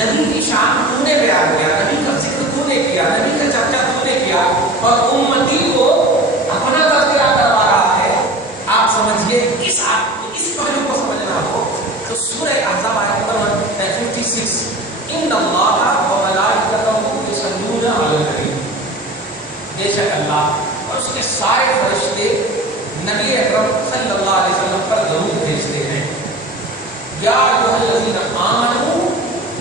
نبی کی شان تو نے بیان کیا، نبی کا ذکر تو نے کیا، نبی کا چرچا تو نے کیا، اور امتی کو اپنا تذکرہ کروا رہا ہے. آپ سمجھیے اس پہلو کو سمجھنا ہو تو سورہ احزاب آیت نمبر 56 ان اللہ و ملائکتہ یصلون علی النبی، بے شک اللہ اور اس کے سارے فرشتے نبی اکرم صلی اللہ علیہ وسلم پر درود بھیجتے ہیں. یا ایھا الذین آمنوا،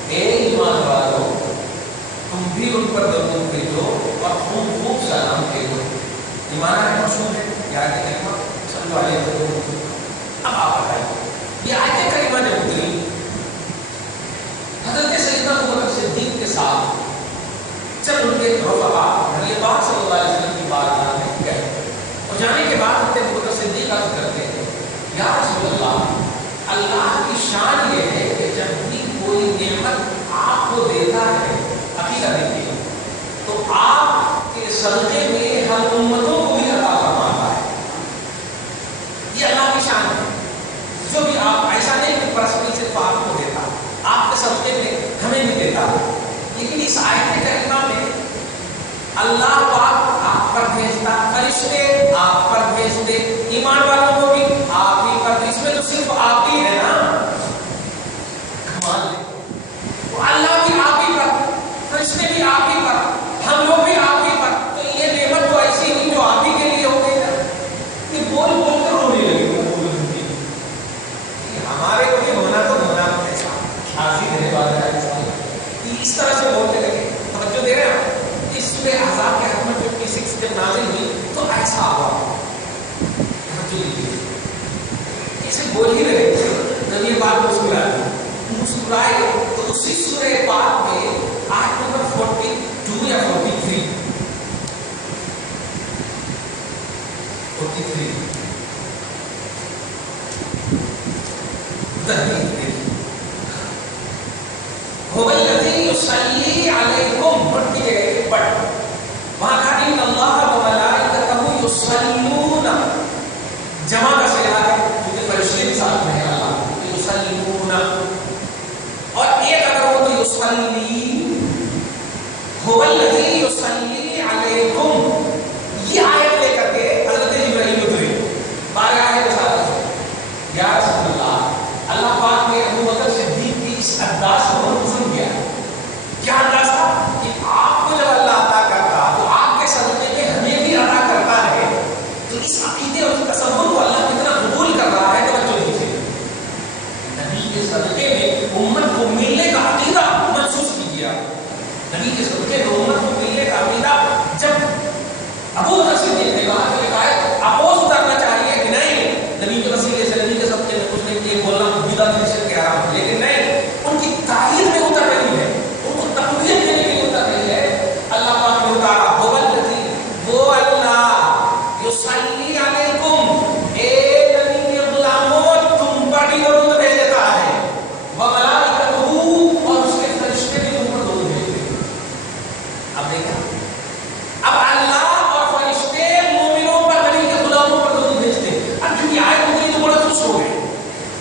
اے ایمان والو تم بھی ان پر درود بھیجو اور خوب سلام بھیجو. ایمان ہے مشہور ہے یا کہ کلمہ صلی اللہ علیہ وسلم. اب آپ بتائیے یہ آیت کریمہ جب اتری حضرت سیدنا ابوبکر صدیق کے ساتھ جب ان کے رفقا نبی پاک صلی اللہ علیہ وسلم کی بارگاہ میں گئے اور جانے کے بعد حضرت ابوبکر صدیق عرض کرتے ہیں یا رسول اللہ، اللہ کی شان یہ ہے کہ جب بھی کوئی نعمت آپ کو دیتا ہے عقیدہ دیتی ہے تو آپ کے صدقے میں ہم امتوں کو بھی عطا فرماتا ہے. یہ اللہ کی شان ہے. جو بھی آپ ایسا نہیں کہ پرسنل صرف آپ کو دیتا، آپ کے صدقے میں ہمیں بھی دیتا. لیکن اس آیت کریمہ میں اللہ پاک آپ پر بھیجتا، فرشتے آپ پر بھیجتے، ایمان والوں کو بھی آپ ہی پر. اس میں تو صرف آپ ہی ہے نا. کمال ہے. تو اللہ بھی آپ ہی پر، فرشتے بھی آپ ہی پر، ہم لوگ بھی آپ ہی پر. تو یہ نعمت تو ایسی ہوئی جو آپ ہی کے لیے ہو گئی نا. یہ بول بول کر رونے لگے ہمارے کو بھی ہونا تو ہونا ایسا شادی دینے والا ہے. اس طرح سے بولتے لگے. توجہ دے رہے ہیں. اس سورہ احزاب کے حق میں 56 جب نازل ہوئی تو ایسا ہوا. توجہ دیجیے ایسے بول ہی رہے تھے نبی پاک مسکرائے تو اسی سورہ پاک میں آیت نمبر 42 یا 43 هو الذي يصلي عليكم، پڑھتی جگہ پڑھ وہاں کہا ان اللہ وملائکتہ یصلون، جمع کا صیغہ ہے کیونکہ فرشتے بھی ساتھ میں ہیں. اللہ یصلون، اور ایک اگر ہو تو یصلی. هو الذی یصلی علیکم، یہ آیت لے کر کے حضرت جبرائیل اترے بارگاہ رسالت. یا رسول اللہ، اللہ پاک نے ابوبکر صدیق کی اس انداز کو بہت پسند کیا. کیا انداز تھا کہ آپ کو جب اللہ عطا کرتا تو آپ کے صدقے میں ہمیں بھی عطا کرتا ہے. تو اس عقیدے اور تصور کو اللہ کتنا قبول کر رہا ہے. توجہ دیجیے نبی کے صدقے میں امت کو ملنے کا عقیدہ محسوس کیجیے. نبی کے صدقے میں امت کو ملنے کا عقیدہ جب ابوبکر صدیق نے کہا کہ آیت اپوز اترنا چاہیے کہ نہیں نبی کے وسیلے سے نبی کے صدقے میں کچھ نہیں کیے بولنا بدعت ہے کہ حرام، لیکن نہیں ان کی تائید میں اتر رہی ہے، ان کو تقویت دینے کے لیے اتر رہی ہے. اللہ پاک نے اتارا هو الذی، وہ اللہ یصلی علیکم، اے نبی کے غلاموں تم پر بھی درود بھیجتا ہے، وملائکتہ، اور اس کے فرشتے بھی تم پر درود بھیجتے ہیں. اب دیکھا اب اللہ اور فرشتے مومنوں پر نبی کے غلاموں پر درود بھیجتے ہیں. اب جو یہ آیت ہوئی تو بڑے خوش ہو گئے،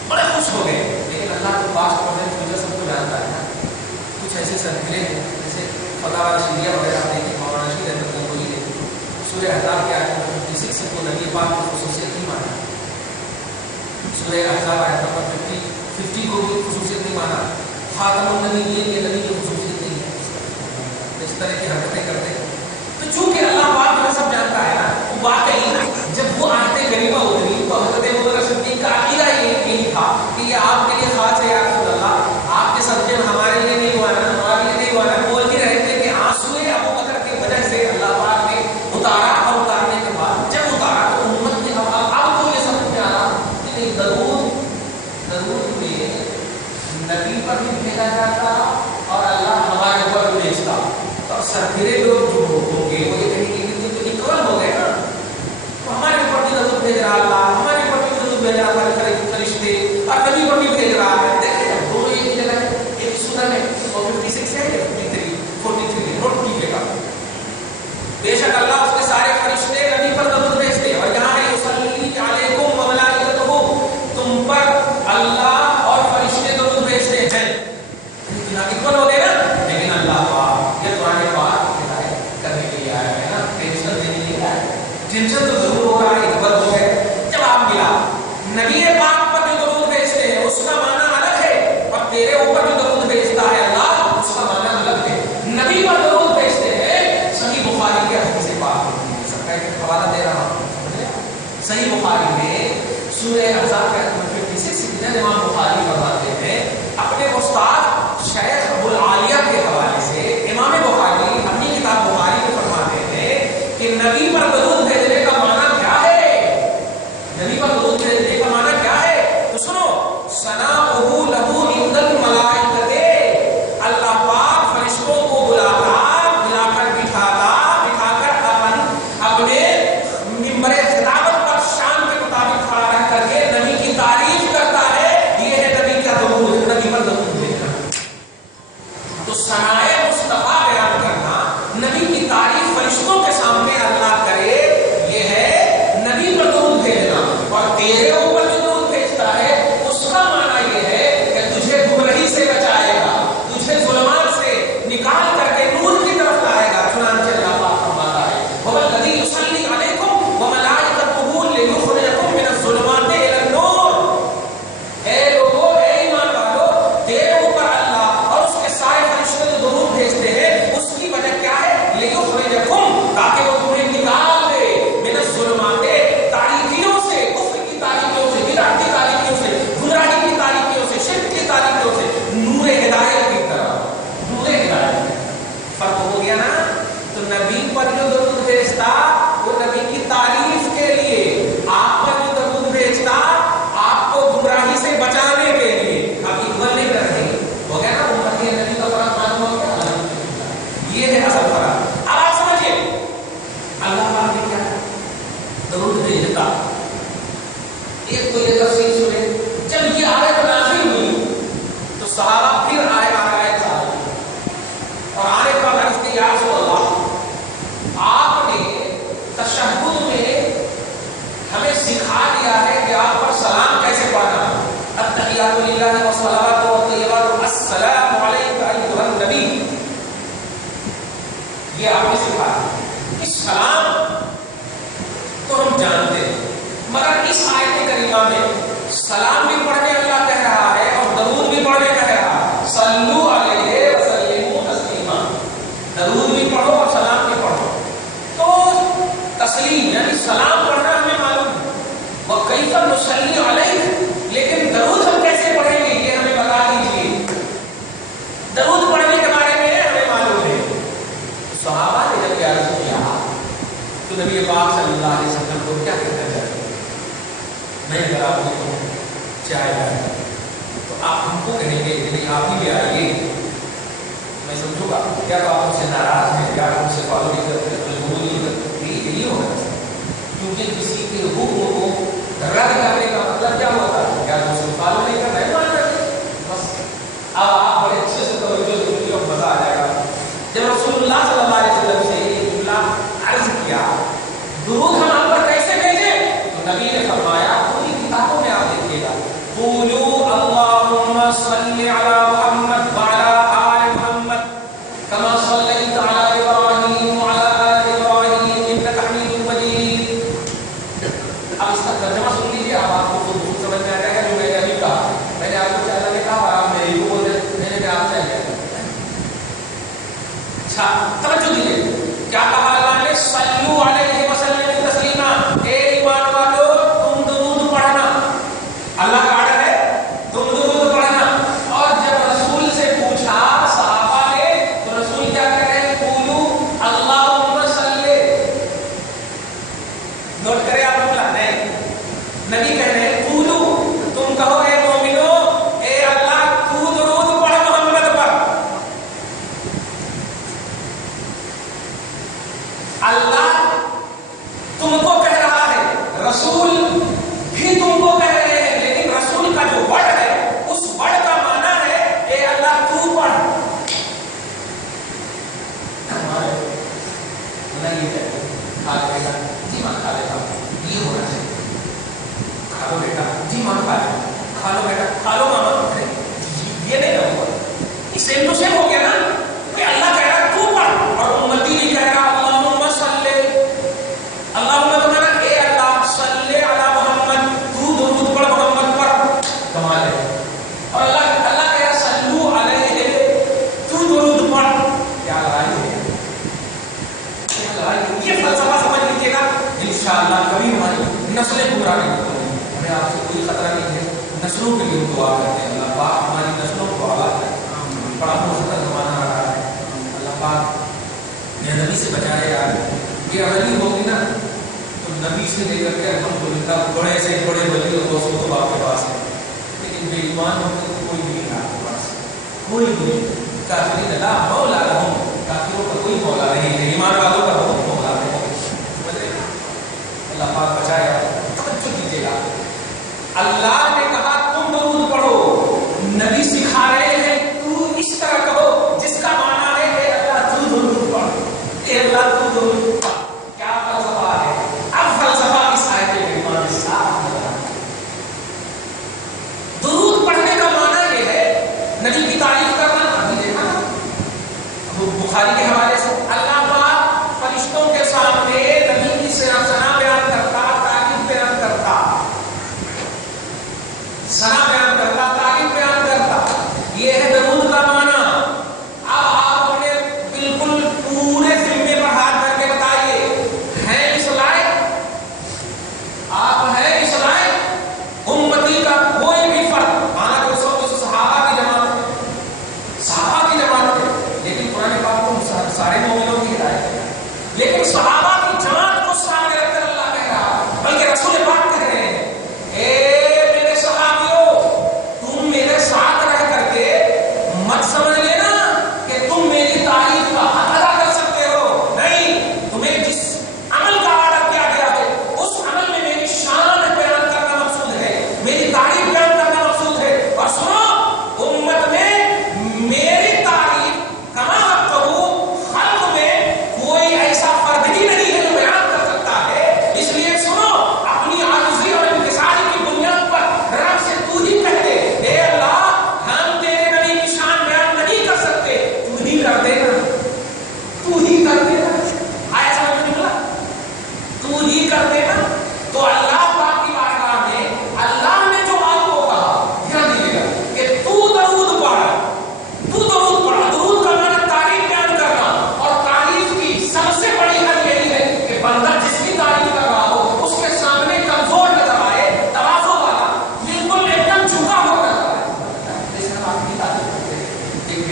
بڑے خوش ہو گئے. لیکن اللہ تو پاس پڑھنے کی وجہ سب کو جانتا ہے نا. کچھ ایسے سرکلے ہیں جیسے فتاوی رشیدیہ وغیرہ آپ دیکھیں، مولانا رشید احمد گنگوہی نے سورہ احزاب کے آیت نمبر 56 کو نبی پاک کی خصوصیت نہیں مانا. سورہ احزاب آیت نمبر 50 کو بھی خصوصیت نہیں مانا. خاتم النبیین یہ نبی کی خصوصیت نہیں ہے. اس طرح کی حرکتیں کرتے ہیں. تو چونکہ اللہ پاک جو سب جانتا ہے نا، واقعی جب وہ آیت کریمہ اتری تو حضرت ابوبکر صدیق کا عقیدہ یہی تھا کہ یہ آپ کے لیے خاص ہے یا رسول اللہ، آپ کے صدقے میں ہمارے لیے نہیں ہوا نا، ہمارے لیے نہیں ہوا نا. بول کے رہے تھے کہ آنسوئے ابوبکر کی وجہ سے اللہ پاک نے اتارا، اور اتارنے کے بعد جب اتارا تو امت نے اب تو یہ سمجھ میں آ رہا کہ درود میں نبی پر بھی بھیجا جاتا اور اللہ ہمارے اوپر بھی بھیجتا. اور سرکرے لوگ جو ہوں گے وہ یہ کہیں گے کہ تو اکول ہو گئے نا، تو ہمارے اوپر بھی درود بھیج رہا اللہ، ہمارے اوپر بھی درود بھیج رہا فرشتے، اور نبی پر بھی بھیج رہا ہے. دیکھیں دونوں ایک ہی جگہ ہے، ایک سورہ میں 56 ہے، 43 ہے. نوٹ کیجیے گا. بے شک اللہ اس کے سارے فرشتے نبی پر درود بھیجتے ہیں. اور یہاں ہے یصلی علیکم وملائکتہ، تم پر اللہ اور فرشتے درود بھیجتے ہیں. اکول ہو گئے ثنائے مصطفیٰ بیان کرنا، نبی کی تعریف فرشتوں کے سامنے اللہ کرے، یہ ہے نبی پر درود بھیجنا. اور تیرے اوپر جو درود بھیجتا ہے اس کا معنی یہ ہے کہ تجھے گمراہی سے بچائے گا، تجھے ظلمات سے نکال کر کے نور کی طرف لائے گا. چنانچہ اللہ فرماتا ہے هو الذی یصلی علیکم وملائکتہ لیخرجکم من الظلمات الی النور. اے لوگوں، اے ایمان والو، تیرے اوپر اللہ اور اس کے سارے فرشتے جو درود بھیجتے ہیں اس کی وجہ کیا ہے؟ لیخرجکم، تاکہ وہ تمہیں نکال دے من الظلمات، تاریکیوں سے، کفر کی تاریکیوں سے، بدعت کی تاریکیوں سے، گمراہی کی تاریکیوں سے، شرک کی تاریکیوں سے، نور ہدایت کی طرف. نور ہدایت فرق ہو گیا نا. تو نبی پر جو درود بھیجتا وہ نبی کی تعریف کے لیے، آپ پر جو درود بھیجتا آپ کو گمراہی سے بچانے کے لیے. اب اقبال نہیں کر رہے ہو گیا نا. امتی نبی کا فرق معلوم ہو گیا. یہ ہے اصل فرق. اب آپ سمجھیے اللہ پاک نے کیا درود بھیجتا. ایک تو یہ تفصیل سنے، جب یہ آیت نازل ہوئی تو صحابہ پھر آئے اور آنے کا عرض کیا یا رسول اللہ، آپ نے تشہد میں ہمیں سکھا دیا ہے کہ آپ پر سلام کیسے پڑھنا. التحیات للہ والصلوات والطیبات السلام علیک ایھا النبی، یہ آپ نے سکھایا. اس سلام تو ہم جانتے ہیں، مگر اس آیت کریمہ میں سلام بھی پڑھنے اللہ کہہ رہا ہے اور درود بھی پڑھنے کہہ رہا ہے. صلو علیہ وسلموا تسلیما، درود بھی پڑھو اور سلام بھی پڑھو. تو تسلیم یعنی سلام پڑھنا ہمیں معلوم ہے. وکیف نصلی علیہ، لیکن درود ہم کیسے پڑھیں گے یہ ہمیں بتا دیجیے. درود پڑھنے کے بارے میں ہمیں معلوم ہے. صحابہ نے جب عرض کیا تو نبی پاک صلی اللہ علیہ وسلم کو کیا کہنا چاہتے ہیں؟ میں اگر آپ کو چائے لائے تو آپ ہم کو کہیں گے کہ نہیں آپ ہی بھی آئیے، میں سمجھوں گا کیا تو آپ ہم سے ناراض ہیں، کیا ہم سے فالو نہیں کرتے، قبول نہیں کرتے. یہ نہیں ہوگا، کیونکہ کسی کے حکم کو رد کرنے کا مطلب کیا ہوتا ہے؟ کیا تم سے فالو نہیں کرنا ہے، مان کرتے بس. اب آپ بڑے اچھے سے توجہ سنیے اور مزہ آ جائے گا. جب رسول اللہ صلی اللہ علیہ وسلم سے یہ جملہ عرض کیا درود ہم آپ پر کیسے بھیجیں، تو نبی نے فرمایا پوری کتابوں میں آپ دیکھیے گا قولوا اللهم صل على محمد وعلى آل محمد كما صليت على ابراهيم وعلى آل ابراهيم انك حميد مجيد. اب اس کا ترجمہ سن لیجیے، اب آپ کو خود سمجھ میں آ جائے گا جو میں نے ابھی کہا. میں نے آپ کو اللہ نے کہا اور آپ میرے کو بول رہے میں نے کہا آپ سے کیا. اچھا توجہ دیجیے کیا کہا اللہ نے؟ صلو علیہ وسلم تسلیما، اے ایمان والو تم درود پڑھنا. اللہ کا آرڈر ہے تم درود پڑھنا. اور جب رسول سے پوچھا صحابہ نے تو رسول کیا کہہ رہے ہیں؟ قولوا اللہم صلی. نوٹ کرے آپ لوگ لانے نبی کہہ رہے ہیں قولوا، تم کہو اے مومنو، اے اللہ تو درود پڑھ محمد پر. اللہ تم کو کہہ رہا ہے، رسول بھی تم کو کہہ رہے ہیں، لیکن رسول کا جو ورڈ ہے اس ورڈ کا معنی ہے اے اللہ تو پڑھ. نہیں ہے کھا لے گا جی ماں کھا لے گا، یہ ہونا چاہیے. کھا لو بیٹا جی ماں کھا لے، کھا لو بیٹا کھا لو ماما، یہ نہیں کروں گا. یہ سیم ٹو سیم ہو گیا نا کہ اللہ کہہ رہا تو پڑھ اور امتی نہیں کہہ رہا اللہم صلی. اللہم تو کہنا اے اللہ صلی علی محمد، تو درود پڑھ محمد پر. کمال ہے. اور اللہ کہہ رہا صلو علیہ، تو درود پڑھ. کیا لڑائی ہے، یہ فلسفہ سمجھ لیجیے گا انشاءاللہ کبھی ہماری نسلیں گمراہ نہیں ہوگی. ہمیں آپ سے کوئی خطرہ نہیں ہے. نسلوں کے لیے دعا کرتے ہیں اللہ پاک ہماری نسلوں کو آباد کرے. بڑا مشکل زمانہ آ رہا ہے، اللہ پاک یہ نبی سے بچائے. یار یہ اگلی ہوگی نا تو نبی سے لے کر کے الحمدللہ بڑے سے بڑے ولی اور دوستوں تو آپ کے پاس ہے، لیکن بے ایمان ہوتے تو کوئی نہیں ہے آپ کے پاس، کوئی نہیں. کافرین لا مولا لہم، کافروں کا کوئی مولا نہیں ہے، ایمان والوں کا بہت مولا ہے. اللہ پاک بچائے. توجہ کیجیے گا، اللہ نے کہا تم درود پڑھو، نبی سکھا رہے ہیں تو اس طرح کہو جس کا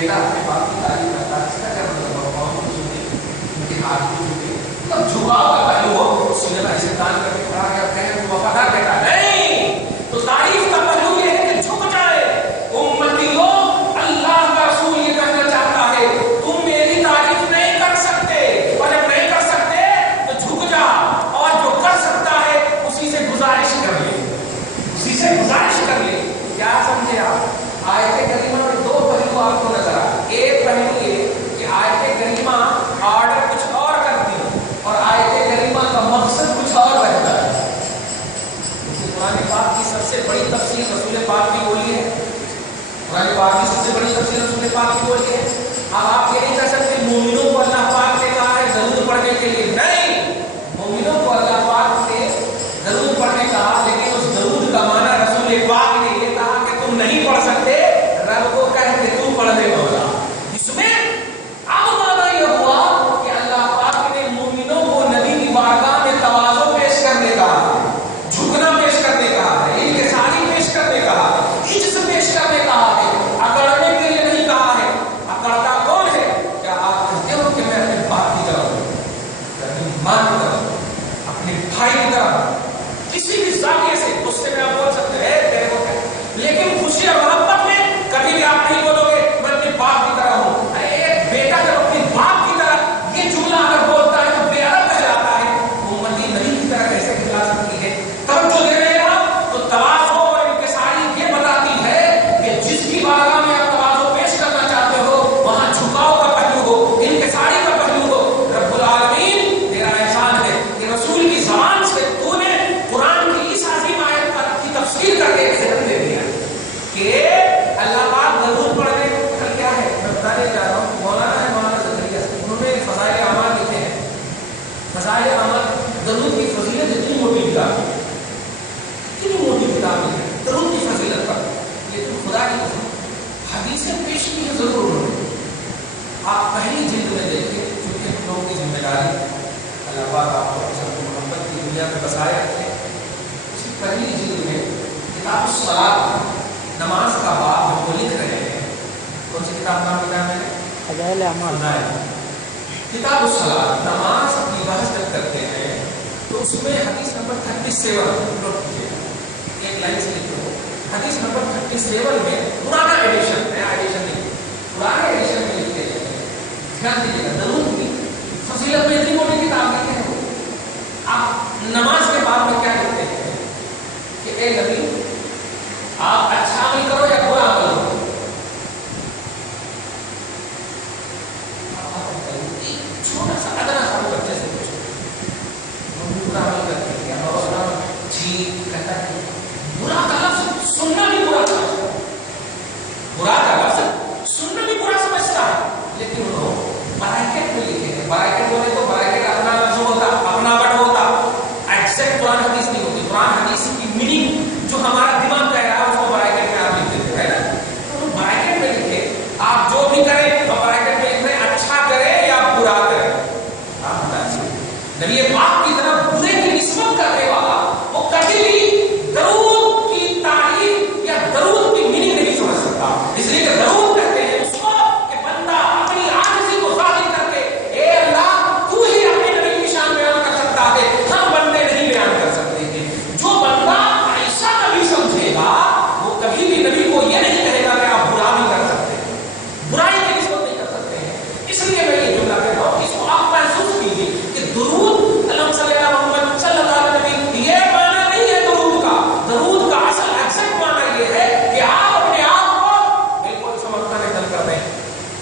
بیٹا اپنے باپ کی تعریف کرتا ہے، اس کا کیا مطلب ہے؟ قوم کو جھکے، ان کے ہاتھ کو جھکے، تب جھکاؤ کا پہلو ہو. سلیمان ایسے تان کر کے کھڑا کیا کہے تو وفادار بیٹا نہیں، تو تعریف کا پہلو یہ ہے کہ جھک جائے. امتیوں، اللہ کا رسول یہ کہنا چاہتا ہے تم میری تعریف نہیں کر سکتے، اور جب نہیں کر سکتے تو جھک جا، اور جو کر سکتا ہے اسی سے گزارش کر لے، اسی سے گزارش کر لے. کیا سمجھے آپ؟ آیت کریمہ میں دو پہلو آپ کو نظر آئے. ایک پہلو یہ کہ آیت کریمہ آرڈر کچھ اور کرتی ہے اور آیت کریمہ کا مقصد کچھ اور رہتا ہے. قرآن پاک کی سب سے بڑی تفسیر رسول پاک کی بولی ہے، قرآن پاک کی سب سے بڑی تفسیر رسول پاک کی بولی ہے. اب آپ یہ نہیں کہہ سکتے مومنوں کو اللہ پاک نے کہا ہے درود پڑھنے کے لیے، نہیں، مومنوں کو اللہ پاک نے درود پڑھنے کہا، لیکن اس درود کا معنی رسول پاک نے یہ کہا کہ تم نہیں پڑھ سکتے، رب کو کہہ کہ تم پڑھ دے مولا. اس میں اب معنی یہ ہوا کہ اللہ پاک نے مومنوں کو نبی کی بارگاہ میں تواضع پیش کرنے کا، جھکنا پیش کرنے کا ہے، انکساری پیش کرنے کا ہے، عجز پیش کرنے کا ہے، اکڑنے کے لیے نہیں کہا ہے. اکڑتا کون ہے؟ کیا آپ کہتے ہو کہ میں اپنے باپ کی طرف ہوں، اپنی ماں کی طرف ہوں، اپنے بھائی کی طرف ہوں، کسی بھی زاویے سے غصے میں آپ بول سکتے ہیں تیرے کو کیا، لیکن خوشی اور محبت میں کبھی بھی آپ نہیں بولو گے میں اپنے باپ کی طرح ہوں. ایک بیٹا جب اپنے باپ کی طرح یہ جملہ اگر بولتا ہے تو بے ادب کہہ جاتا ہے. امتی نبی کی طرح کیسے کھلا سکتی ہے؟ توجہ دے رہے ہیں آپ؟ تو تواضع اور انکساری یہ بتاتی ہے کہ جس کی بارگاہ میں آپ تواضع پیش کرنا چاہتے ہو وہاں جھکاؤ کا پہلو ہو، انکساری کا پہلو ہو. رب العالمین تیرا احسان ہے کہ رسول کی زبان سے تو نے قرآن کی اس عظیم آیت کی تفسیر کر کے ذہن دے دیا کہ اللہ پاک درود پڑھنے کا کیا ہے. میں بتانے جا رہا ہوں، مولانا ہے مولانا زکریا سے، انہوں نے فضائل اعمال لکھے ہیں. فضائل اعمال درود کی فضیلت اتنی موٹی کتاب ہے، اتنی موٹی کتاب ہے درود کی فضیلت پر، لیکن خدا کی قسم حدیثیں پیش کی ہے ضرور انہوں نے. آپ پہلی جلد میں دیکھیں، چونکہ لوگوں کی ذمہ داری اللہ پاک آپ کو سب محبت کی دنیا میں بسائے رکھے. اسی پہلی جلد میں کتاب الصلاۃ، نماز کا باب ہم کو لکھ رہے ہیں. کون سی کتاب نام بتایا میں نے؟ فضائل اعمال. کتاب الصلاۃ، نماز کی بحث جب کرتے ہیں تو اس میں حدیث نمبر 37 نوٹ کیجیے، ایک لائن سے لکھ لو. حدیث نمبر 37 میں پرانا ایڈیشن، نیا ایڈیشن نہیں، پرانے ایڈیشن میں لکھتے ہیں. دھیان دیجیے گا، درود کی فضیلت میں اتنی موٹی کتاب لکھتے ہیں. آپ نماز کے بعد میں کیا لکھتے ہیں کہ اے نبی آپ اچھا عمل کرو یا برا عمل کرو. چھوٹا سا ادنا سا بچے سے پوچھو برا عمل کرتے ہیں اور جی کہتا ہے برا کا لفظ سننا بھی برا سمجھتا ہے، برا کا لفظ سننا بھی برا سمجھتا ہے. لیکن انہوں برائکٹ میں لکھے ہیں. برائکٹ بولے تو برائکٹ اپنا لفظ ہوتا، اپنا بٹ ہوتا، ایگزیکٹ قرآن حدیث نہیں ہوتی. قرآن حدیث کی میننگ جو ہمارا دماغ کہہ رہا ہے اس کو برائکٹ میں آپ لکھ دیتے ہیں نا. تو برائکٹ میں لکھے آپ جو بھی کریں تو برائکٹ میں لکھ رہے ہیں اچھا کریں یا برا کریں. آپ بتائیے نبی پاک کی طرف برے کی نسبت کرنے والا وہ کبھی بھی درود کی تعریف یا درود کی میننگ نہیں سمجھ سکتا. اس لیے کہ درود کہتے ہیں اس کو کہ بندہ اپنی عاجزی کو ظاہر کر کے اے اللہ تو ہی اپنے نبی کی شان بیان کر سکتا ہے، ہم بندے نہیں بیان کر سکتے ہیں. جو بندہ ایسا نبی سمجھے گا وہ کبھی بھی نبی کو یہ نہیں کہے گا کہ آپ برا بھی کر سکتے ہیں، برائی کی نسبت نہیں کر سکتے ہیں. اس لیے میں یہ جملہ کہہ رہا ہوں، اس کو آپ محسوس کیجیے کہ درود اللہم صلی علی محمد صلی اللہ علیہ وسلم یہ معنی نہیں ہے درود کا. درود کا اصل ایگزیکٹ معنی یہ ہے کہ آپ اپنے آپ کو بالکل سمرپن ایک کر دیں،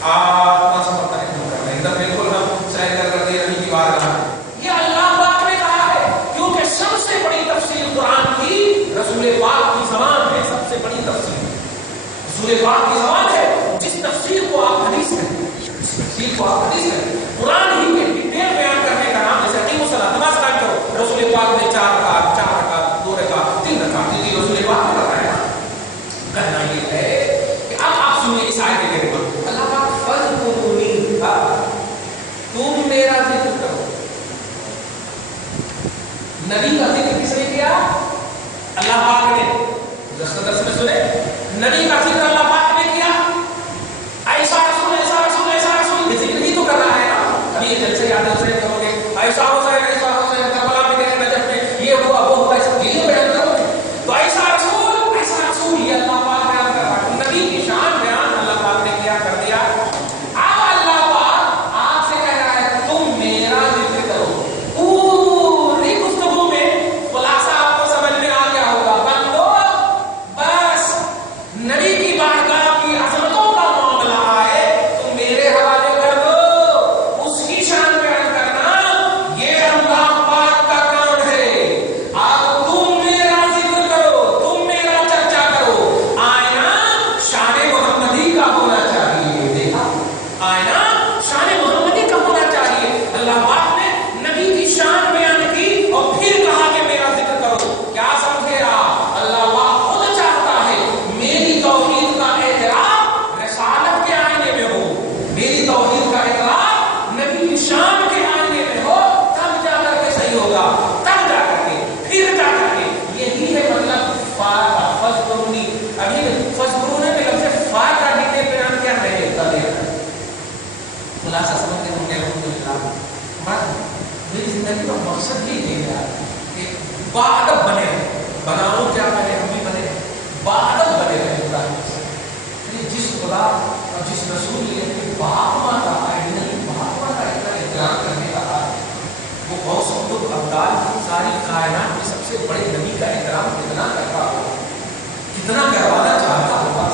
آپ سمرپن ایک کر دیں، ایک دم بالکل ہم سرنڈر کر دیں نبی کی بارگاہ. یہ اللہ پاک نے کہا ہے کیونکہ سب سے بڑی تفسیر قرآن کی رسول پاک کی زبان ہے. سب سے بڑی تفسیر رسول پاک کی زبان ہے. جس تفسیر کو آپ حدیث کریں، جس تفسیر کو آپ حدیث کریں، قرآن ہی کے ڈیٹیل بیان کرنے کا نام جیسے اقیموا الصلاۃ، نماز قائم کرو. رسول پاک نے 4 رکعت 2 رکعت 3 رکعت دی. رسول پاک نے بتایا. کہنا یہ ہے کہ اب آپ سنیے اس آیت کے اوپر اللہ پاک فذکرونی، تم میرا ذکر کرو. نبی کا ذکر کس نے کیا؟ اللہ پاک نے. درس میں سنے نبی کا ذکر اللہ پاک نے کیا خلاصہ سمجھتے ہیں کہ الحمدللہ میری زندگی کا مقصد ہی نہیں ہے کہ باادب بنے رہے، بناؤ کیا بنے، ہم بھی بنے رہے، باادب بنے رہے. جس خدا اور جس رسول نے باپ ماں کا آئیڈیل، باپ ماں کا اتنا احترام کرنے کا وہ غوث القطب ابدال کی ساری کائنات میں سب سے بڑے نبی کا احترام کتنا کرتا ہوگا، کتنا کروانا چاہتا ہوگا.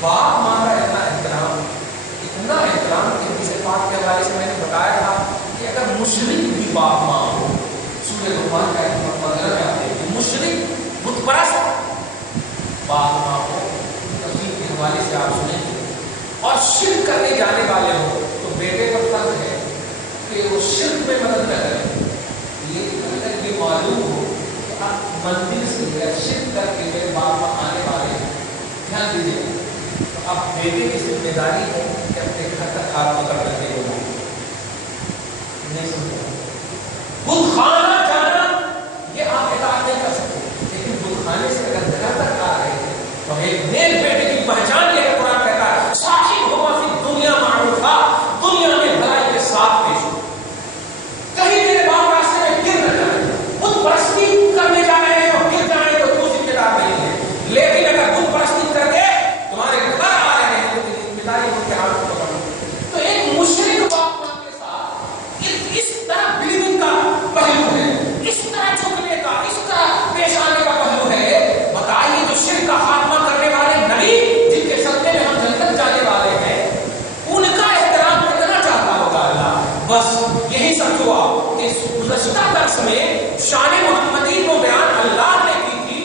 باپ ماں کا اتنا احترام کہ کسی پاک کے حوالے سے میں نے بتایا تھا کہ اگر مشرک بھی باپ ماں ہو، سورہ لقمان کا ایک منظر میں آتے ہیں مشرک بت پرست باپ ماں ہو، تفسیر کے حوالے سے آپ سنیں گے، اور شرک کرنے جانے والے ہو تو بیٹے کا فرض ہے کہ وہ شرک میں مدد نہ کرے. یہ معلوم ہو کہ آپ مندر سے شرک کر کے میرے باپ ماں آنے والے ہیں، دھیان دیجیے. تو اب بیٹے کی ذمہ داری ہے کہ اپنے گھر تک ہاتھ پکڑ کر کے ہوگا نہیں سمجھا. بت خانہ جانا یہ آپ اطاعت نہیں کر سکتے، لیکن بت خانے سے اگر گھر تک آ رہے ہیں تو ایک نیک بیٹے کی پہچان یہ قرآن کہتا ہے صاحب ہوا فی دنیا معروفا، دنیا میں بھلائی کے ساتھ پیش ہو. کہیں میرے باپ راستے میں گر نہ جائے، بت پرستی کرنے جا رہے ہیں اور گر جائیں تو کوئی ذمہ دار نہیں ہے. لیکن اگر بت پرستی کر کے تمہارے گھر آ رہے ہیں تو ذمہ داری ان کے ہاتھ میں پکڑو. تو ایک مشرک باپ ماں کے ساتھ اس طرح بلیونگ کا پہلو ہے، اس طرح جھکنے کا، اس طرح پیش آنے کا پہلو ہے. بتائیے جو شرک کا خاتمہ کرنے والے نبی جن کے صدقے میں ہم جنت جانے والے ہیں، ان کا احترام کتنا چاہتا ہوگا اللہ. بس یہی سمجھو آپ کہ گزشتہ درس میں شان محمدی کو بیان اللہ نے کی تھی،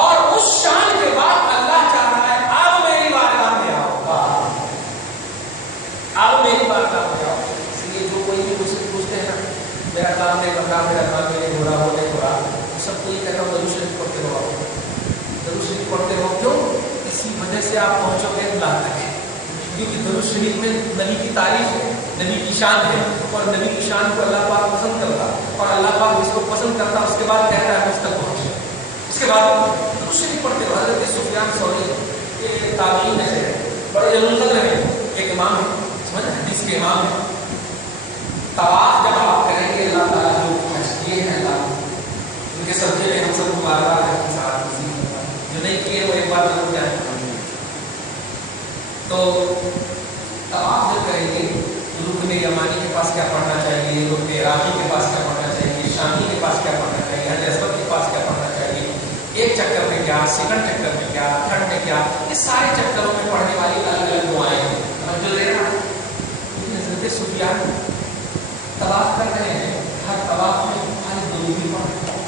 اور اس شان کے بعد اللہ چاہ رہا ہے آؤ میری بارگاہ میں آؤ، آؤ میری بارگاہ میں آؤ. اس لیے جو کوئی بھی مجھ سے پوچھتے ہیں نا میرا کام نہیں بن رہا، میرا کام نہیں ہو رہا، وہ نہیں ہو رہا، سب کو یہ کہتا ہوں درود شریف پڑھتے رہو، درود شریف پڑھتے رہو. کیوں؟ اسی وجہ سے آپ پہنچو گے اللہ تک، کیونکہ درود شریف میں نبی کی تعریف ہے، نبی کی شان ہے، اور نبی کی شان کو اللہ پاک پسند کرتا، اور اللہ پاک جس کو پسند کرتا اس کے بعد کہتا ہے اس تک پہنچے. اس کے بعد درود شریف پڑھتے رہو. حضرت سفیان ثوری کے تابعین میں سے بڑے جلیل القدر ہیں، ایک امام ہے، سمجھ حدیث کے امام ہے. طواف جب آپ کریں گے اللہ تعالیٰ جو حج کیے ہیں اللہ ان کے سبزے میں ہم سب کو بار بار ہے کہ ساتھ جو نہیں کیے وہ ایک بار ضرور جائیں. تو طواف جب کریں گے رکن یمانی کے پاس کیا پڑھنا چاہیے، رکن عراقی کے پاس کیا پڑھنا چاہیے، شامی کے پاس کیا پڑھنا چاہیے، حجر اسود کے پاس کیا پڑھنا چاہیے، ایک چکر میں کیا، سیکنڈ چکر میں کیا، تھرڈ میں کیا، یہ سارے چکروں میں پڑھنے والی الگ الگ دعائیں ہیں. سمجھ لے رہا حضرت سفیان طواف کر رہے ہیں، ہر طواف میں خالی درود ہی پڑھ رہے ہیں.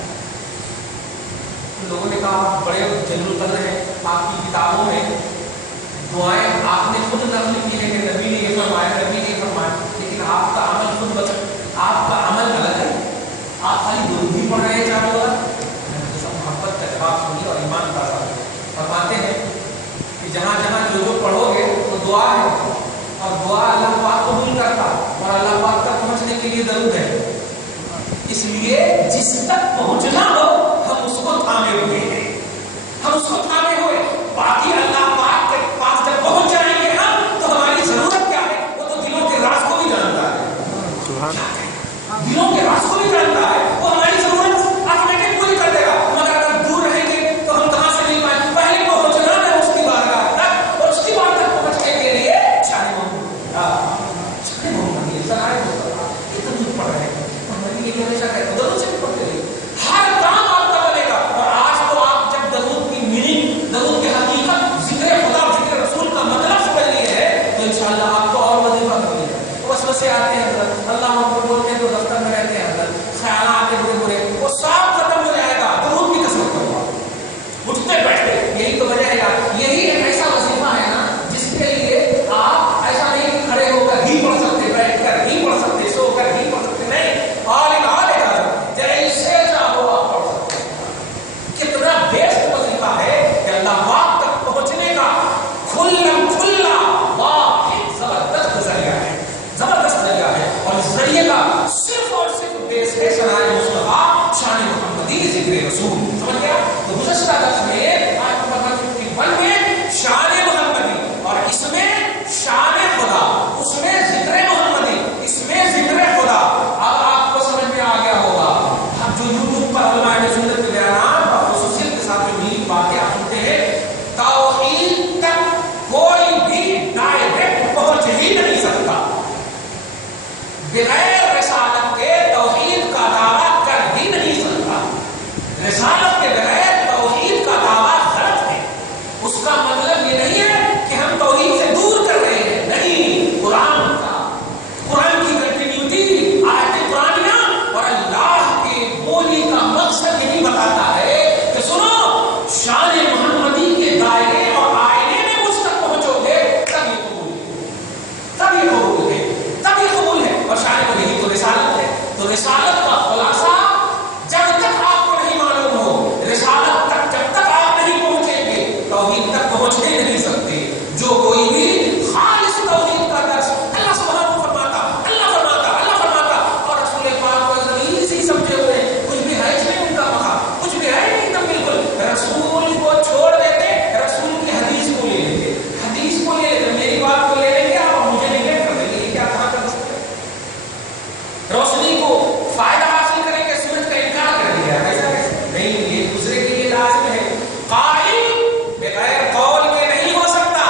لوگوں نے کہا بڑے جلیل القدر ہیں، آپ کی کتابوں میں دعائیں آپ نے خود نقل کی ہے کہ نبی نے یہ فرمایا، نبی نے یہ فرمایا، لیکن آپ کا عمل خود بدل، آپ کا عمل الگ ہے، آپ خالی درود ہی پڑھ رہے ہیں چاروں طرف. محبت کا جواب سنیے اور ایمان تازہ فرماتے ہیں کہ جہاں جہاں جو پڑھو گے وہ دعا ہے، اور دعا اللہ پاک قبول کرتا، اور اللہ پاک تک پہنچنے کے لیے درود ہے. اس لیے جس تک پہنچنا ہو ہم اس کو تھامے ہوئے ہیں، ہم اس کو تھامے ہوئے. باقی اللہ پاک کے پاس جب پہنچ جائیں گے ہم تو ہماری ضرورت کیا ہے، وہ تو دلوں کے راز کو بھی جانتا ہے، دلوں کے راز کو بھی جانتا ہے، وہ ہماری ضرورت آٹومیٹک پوری کر دے گا. مگر اگر دور رہیں گے تو ہم کہاں سے مل پائیں گے. پہلے پہنچنا ہے اس کی بارگاہ تک، اور اس کی بات تک پہنچنے کے لیے شان محمدی سرائے یہ تو دور پڑ رہے ہیں. محمدی یہ ہمیشہ کہتے ہیں درود سے پڑھتے رہیے، ہر کام آپ کا بنے گا. اور آج تو آپ جب درود کی میننگ، درود کی حقیقت، ذکر خدا، ذکر رسول کا مطلب سمجھ لیے ہیں تو انشاءاللہ آپ کو اور وظیفہ ملے گا. وسوسے آتے ہیں حضرت، اللہ اکبر بولتے ہیں تو دفتر میں رہتے ہیں حضرت، خیالات آتے برے برے، وہ سب ختم ہو جائے گا. درود کی کثرت کرو، اٹھتے بیٹھتے، یہی تو وجہ ہے یار. یہی ایک ایسا وظیفہ ہے نا جس کے لیے آپ ایسا نہیں کھڑے ہو کر ہی پڑھ سکتے، بیٹھ کر ہی پڑھ سکتے، سو کر ہی پڑھ سکتے، نہیں، آل اجازت جیسے چاہو آپ پڑھ سکتے. کتنا بیسٹ وظیفہ ہے کہ اللہ پاک تک پہنچنے کا کھلا واحد زبردست ذریعہ ہے، زبردست ذریعہ ہے. اور اس ذریعے کا صرف اور صرف بیس ہے شرائع تو رسالت کا خلاصہ جب تک آپ کو نہیں معلوم ہو، رسالت تک جب تک آپ نہیں پہنچیں گے، توحید تک پہنچ ہی نہیں سکتے. جو کوئی بھی خالص توحید کا درس اللہ سبحانہ فرماتا اور رسول پاک کو زمین سے سمجھے ہوئے کچھ بھی ہے نہیں ان کا مقام، کچھ بھی ہے نہیں ایک دم بالکل، رسول کو چھوڑ دیتے، رسول کی حدیث کو لے لیتے، حدیث کو لے لیتے، میری بات کو لے لیں گے آپ مجھے نہیں کر دیں گے. یہ کیا کہاں کر سکتے؟ روشنی کو فائدہ حاصل کریں گے، سورج کا انکار کر دیا، ایسا نہیں، یہ دوسرے کے لیے لازم ہے. قائل بغیر قول کے نہیں ہو سکتا،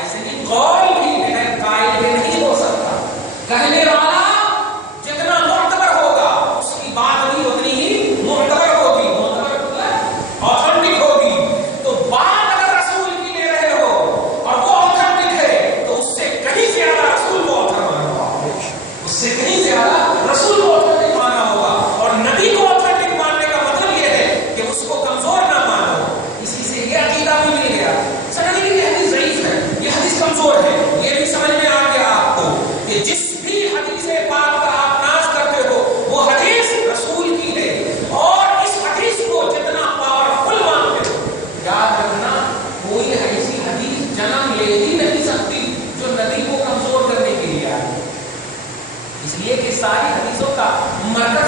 ایسے ہی قول بھی بغیر قائل کے نہیں ہو سکتا. کہنے والا جتنا معتبر ہوگا اس کی بات بھی اتنی ہی معتبر ہوگی، آتھینٹک ہوگی. تو بات اگر رسول کی لے رہے ہو اور وہ آتھینٹک ہے تو اس سے کہیں زیادہ رسول کو آتھینٹک مانا ہوگا، اس سے کہیں زیادہ رسول کو آتھینٹک مانا ہوگا. اور نبی کو آتھینٹک ماننے کا مطلب یہ ہے کہ اس کو کمزور نہ مانو. اسی سے یہ عقیدہ بھی مل گیا. سمجھ لیجیے یہ حدیث ضعیف ہے، یہ حدیث کمزور ہے، یہ بھی سمجھ میں آ گیا آپ کو کہ جس بھی حدیث پاک کا آپ ناز کرتے ہو وہ حدیث رسول کی ہے. اور اس حدیث کو جتنا پاورفل مانتے ہو، یاد رکھنا کوئی ایسی حدیث جنم لے ہی نہیں سکتی جو نبی کو کمزور کرنے کے لیے آئی. اس لیے کہ ساری حدیثوں کا مرکز